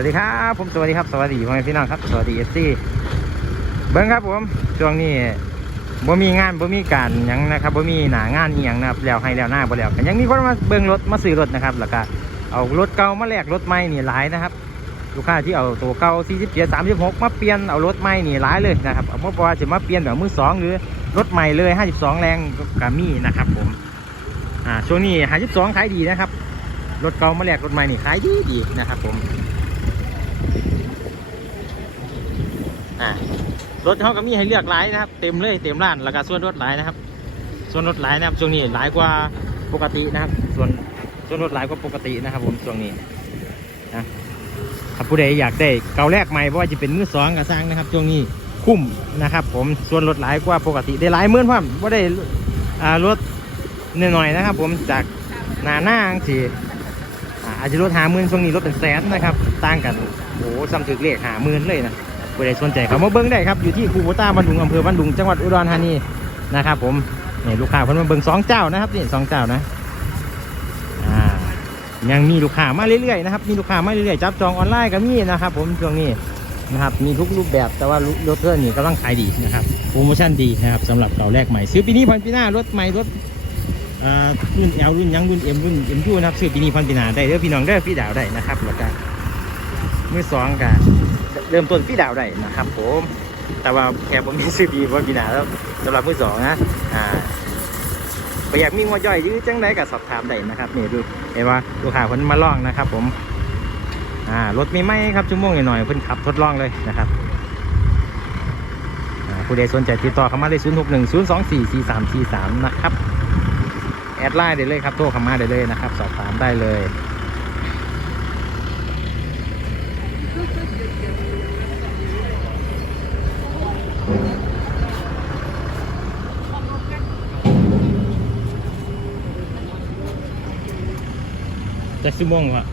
วัสดีครับผมสวัสดีครับสวัสดีพ่อแม่พี่น้องครับสวัสดีเอฟซีเบิ้งครับผมช่วงนี้บ่มีงานบ่มีการยังนะครับบ่มีหนางานอีหยังนะครับแล้วให้แล้วหน้าบ่แล้วก็ยังมีคนมาเบิ้งรถมาซื้อรถนะครับแล้วก็เอารถเก่ามาแลกรถใหม่นี่หลายนะครับ ลูกค้าที่เอาตัวเก่า47 36 มาเปลี่ยนเอารถใหม่นี่หลายเลยนะครับเอาบ่ว่าจะมาเปลี่ยนแบบมือสองหรือรถใหม่เลย 52 แรงก็มีนะครับผมอ่าช่วงนี้52ขายดีนะครับรถเก่ามาแลกรถใหม่นี่ขายดีดีนะครับผม อ่ารถเขาก็มีให้เลือกหลายนะครับ เต็มเลยเต็มร้านแล้วก็ส่วนรถหลายนะครับ ส่วนรถหลายนะครับช่วงนี้หลายกว่าปกตินะครับ ส่วนส่วนรถหลายกว่าปกตินะครับ ผมช่วงนี้นะถ้าผู้ใดอยากได้เก่าแรกใหม่เพราะว่าจะเป็นมือสองก็สร้างนะครับช่วงนี้คุ้มนะครับ ผมส่วนรถหลายกว่าปกติได้หลายหมื่อนพร้อมว่าได้รถหน่อยๆนะครับ ผมจากหนาหน้างสิ อาจจะลดหาหมื่นช่วงนี้ลดเป็นแสนนะครับต่างกันโอ้หซ้ำถึกเลขหาหมื่นเลยนะผู้ใดสนใจเขามาเบิ้งได้ครับอยู่ที่คูโบต้าบันดุงอำเภอบันดุงจังหวัดอุดรธานีนะครับ ผมนี่ลูกค้าเพิ่นมาเบิ้งสองเจ้านะครับนี่สองเจ้านะยังมีลูกค้ามาเรื่อยๆนะครับมีลูกค้ามาเรื่อยๆจับจองออนไลน์ก็มีนะครับ ผมช่วงนี้นะครับมีทุกรูปแบบแต่ว่ารถเพื่อนนี่กำลังขายดีนะครับโปรโมชั่นดีนะครับสำหรับเก่าแรกใหม่ซื้อปีนี้พันปีหน้ารถใหม่รถ อ่ารุ่น L รุ่นยังรุ่น M รุ่น M ยูนะครับซื้อปีนี้พันปีนาได้เด้อพี่น้องได้อพี่ดาวได้นะครับแล้วก็มือสองก็เริ่มต้นพี่ดาวได้นะครับ ผม แต่ว่าแค่ผมมีซื้อปีพันปีนาแล้วสำหรับมือสองนะอ่าไปอยากมีงวดย่อยหรือจังไดก็สอบถามได้นะครับนี่ดูเห็นว่าลูกค้าเพิ่นมาลองนะครับ ผมอ่ารถมีไหมครับชั่วโมงหน่อยๆเพิ่นขับทดลองเลยนะครับอ่าผู้ใดสนใจติดต่อเข้ามาได้ 0 6 1 0 2 4 4 3 4 3 นะครับ แอดไลน์ได้เลยครับโทรเข้ามาได้เลยนะครับ สอบถามได้เลยจะชั่วโมงวะ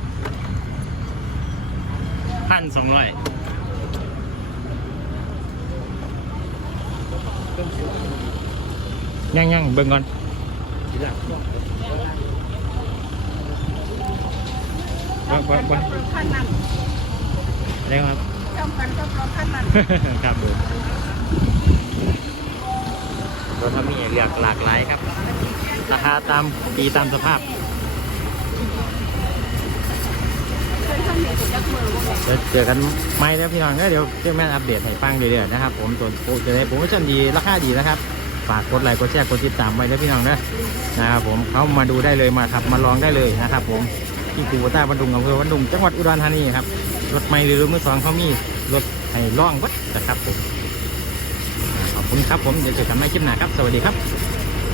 พันสองร้อยยังยังเบิ่งก่อน ว่าว่าว่าขั้นนั้นอะไรครับจำกันก็เพราะขั้นนั้นครับผมรถมีเลือกหลากหลายครับ ราคาตามปีตามสภาพเจอกันใหม่แล้วพี่น้องนะเดี๋ยวเจ้าแม่อัปเดตให้ฟังเรื่อยๆนะครับ ผมตัวจะได้โปรโมชั่นดีราคาดีนะครับ ฝากกดไลค์กดแชร์กดติดตามไว้นะพี่น้องนะนะครับผมเขามาดูได้เลยมาขับมาลองได้เลยนะครับผมที่กูวต้าบันดุงอำเภอบันดุงจังหวัดอุดรธานีครับรถใหม่หรือรถมือสองเขามีรถให้ล่องวัดนะครับผมขอบคุณครับผมเดี๋ยวเจอกันใหม่คลิปหน้าครับ สวัสดีครับ